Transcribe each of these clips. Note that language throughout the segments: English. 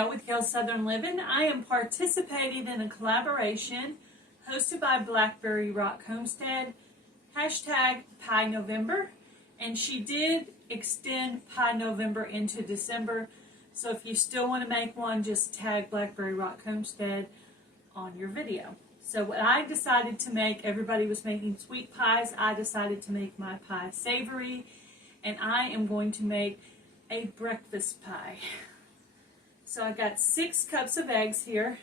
Gail with Gail's Southern Living. I am participating in a collaboration hosted by Blackberryrock Homestead, hashtag Pie November, and she did extend Pie November into December, so if you still want to make one, just tag Blackberryrock Homestead on your video. So what I decided to make, everybody was making sweet pies, I decided to make my pie savory, and I am going to make a breakfast pie. So I got 6 cups of eggs here.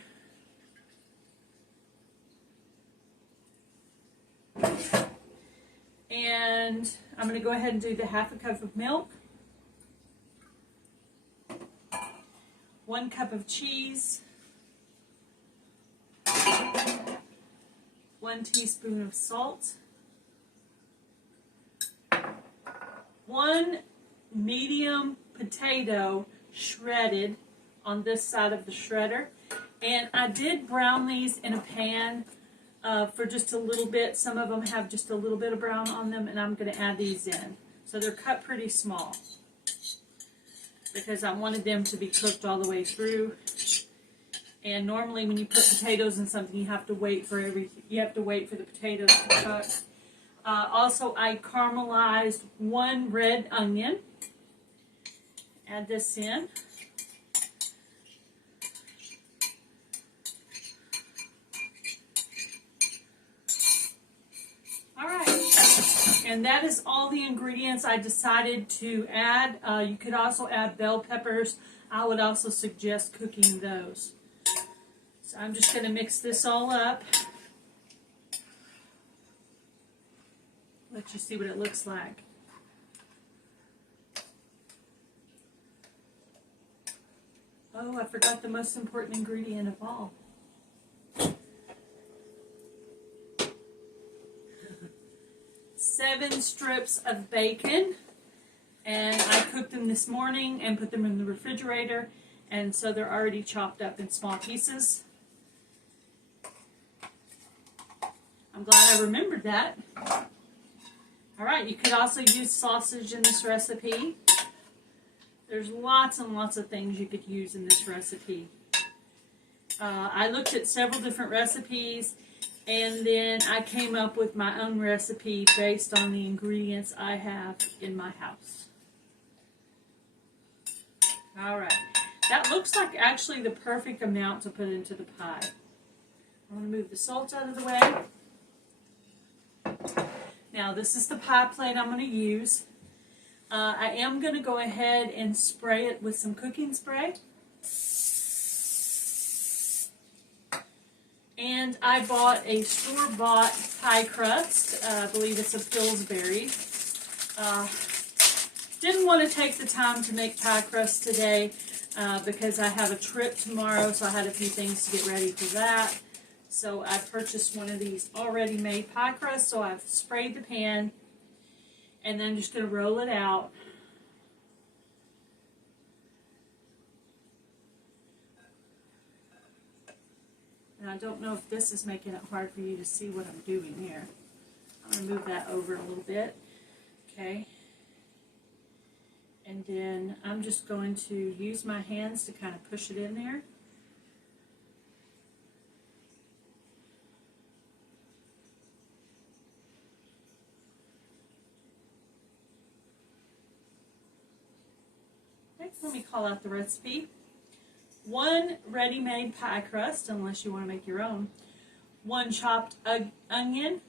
And I'm going to go ahead and do the 1/2 cup of milk, 1 cup of cheese, 1 teaspoon of salt, 1 medium potato shredded on this side of the shredder, and I did brown these in a pan for just a little bit. Some of them have just a little bit of brown on them, and I'm going to add these in. So they're cut pretty small because I wanted them to be cooked all the way through. And normally when you put potatoes in something, you have to wait for the potatoes to cook. Also, I caramelized 1 red onion. Add this in. And that is all the ingredients I decided to add. You could also add bell peppers. I would also suggest cooking those. So I'm just going to mix this all up. Let you see what it looks like. Oh, I forgot the most important ingredient of all. 7 strips of bacon, and I cooked them this morning and put them in the refrigerator, and so they're already chopped up in small pieces. I'm glad I remembered that. Alright, you could also use sausage in this recipe. There's lots and lots of things you could use in this recipe. I looked at several different recipes, and then I came up with my own recipe based on the ingredients I have in my house. Alright, that looks like actually the perfect amount to put into the pie. I'm going to move the salt out of the way. Now this is the pie plate I'm going to use. I am going to go ahead and spray it with some cooking spray. And I bought a store-bought pie crust. I believe it's a Pillsbury. Didn't want to take the time to make pie crust today because I have a trip tomorrow, so I had a few things to get ready for that. So I purchased one of these already made pie crusts, so I've sprayed the pan, and then I'm just going to roll it out. And I don't know if this is making it hard for you to see what I'm doing here. I'm going to move that over a little bit. Okay. And then I'm just going to use my hands to kind of push it in there. Next, let me call out the recipe. 1 ready-made pie crust, unless you want to make your own. 1 chopped onion,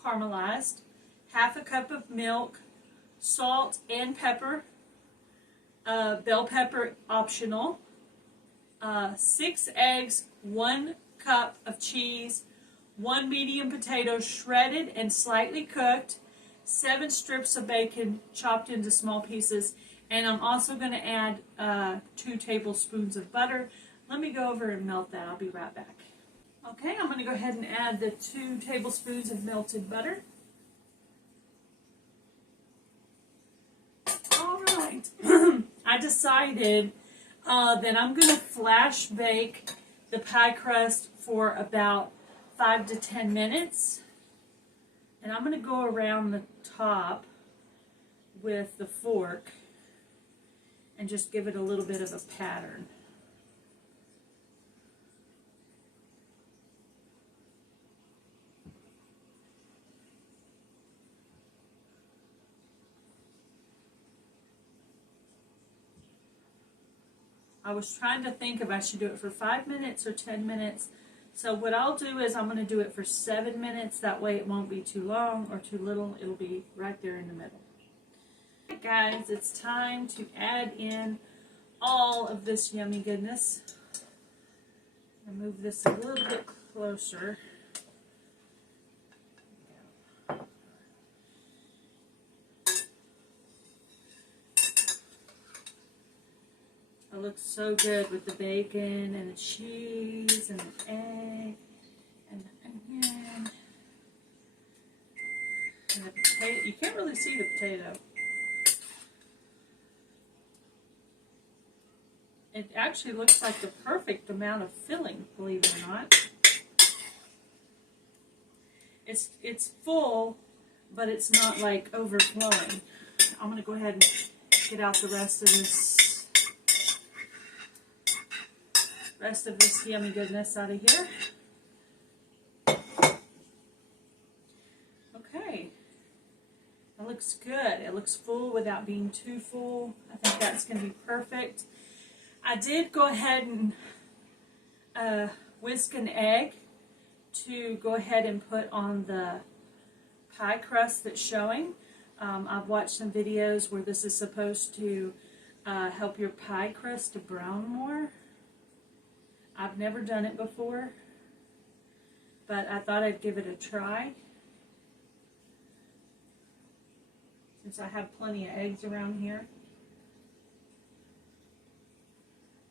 caramelized. 1/2 cup of milk, salt and pepper. Bell pepper optional. 6 eggs, 1 cup of cheese, 1 medium potato shredded and slightly cooked, 7 strips of bacon chopped into small pieces. And I'm also going to add 2 tablespoons of butter. Let me go over and melt that. I'll be right back. Okay, I'm going to go ahead and add the 2 tablespoons of melted butter. Alright, I decided that I'm going to flash bake the pie crust for about 5 to 10 minutes. And I'm going to go around the top with the fork and just give it a little bit of a pattern. I was trying to think if I should do it for 5 minutes or 10 minutes. So what I'll do is I'm going to do it for 7 minutes. That way it won't be too long or too little. It'll be right there in the middle. Alright guys, it's time to add in all of this yummy goodness. I'll move this a little bit closer. It looks so good with the bacon and the cheese and the egg and the onion and the potato. You can't really see the potato. It actually looks like the perfect amount of filling, believe it or not. It's full, but it's not like overflowing. I'm going to go ahead and get out the rest of this yummy goodness out of here. Okay, it looks good. It looks full without being too full. I think that's going to be perfect. I did go ahead and whisk an egg to go ahead and put on the pie crust that's showing. I've watched some videos where this is supposed to help your pie crust to brown more. I've never done it before, but I thought I'd give it a try since I have plenty of eggs around here.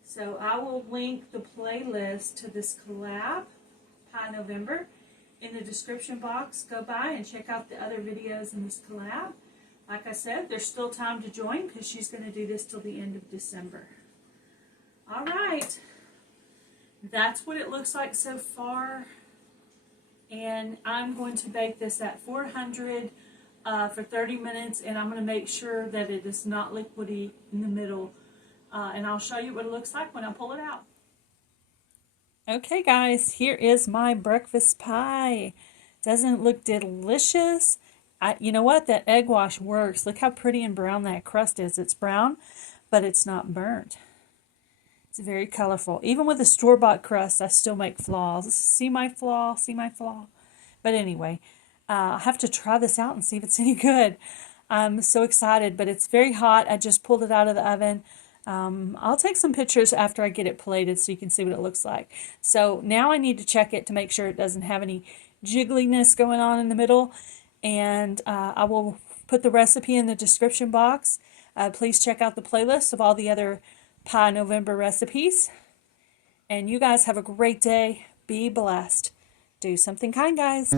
So I will link the playlist to this collab, Pie November, in the description box. Go by and check out the other videos in this collab. Like I said, there's still time to join because she's going to do this till the end of December. All right. That's what it looks like so far, and I'm going to bake this at 400 for 30 minutes, and I'm going to make sure that it is not liquidy in the middle, and I'll show you what it looks like when I pull it out. Okay guys, here is my breakfast pie. Doesn't it look delicious? You know what? That egg wash works. Look how pretty and brown that crust is. It's brown, but it's not burnt. It's very colorful. Even with a store-bought crust, I still make flaws. See my flaw? See my flaw? But anyway, I'll have to try this out and see if it's any good. I'm so excited, but it's very hot. I just pulled it out of the oven. I'll take some pictures after I get it plated so you can see what it looks like. So now I need to check it to make sure it doesn't have any jiggliness going on in the middle. And I will put the recipe in the description box. Please check out the playlist of all the other Pie November recipes. And you guys have a great day. Be blessed. Do something kind, guys.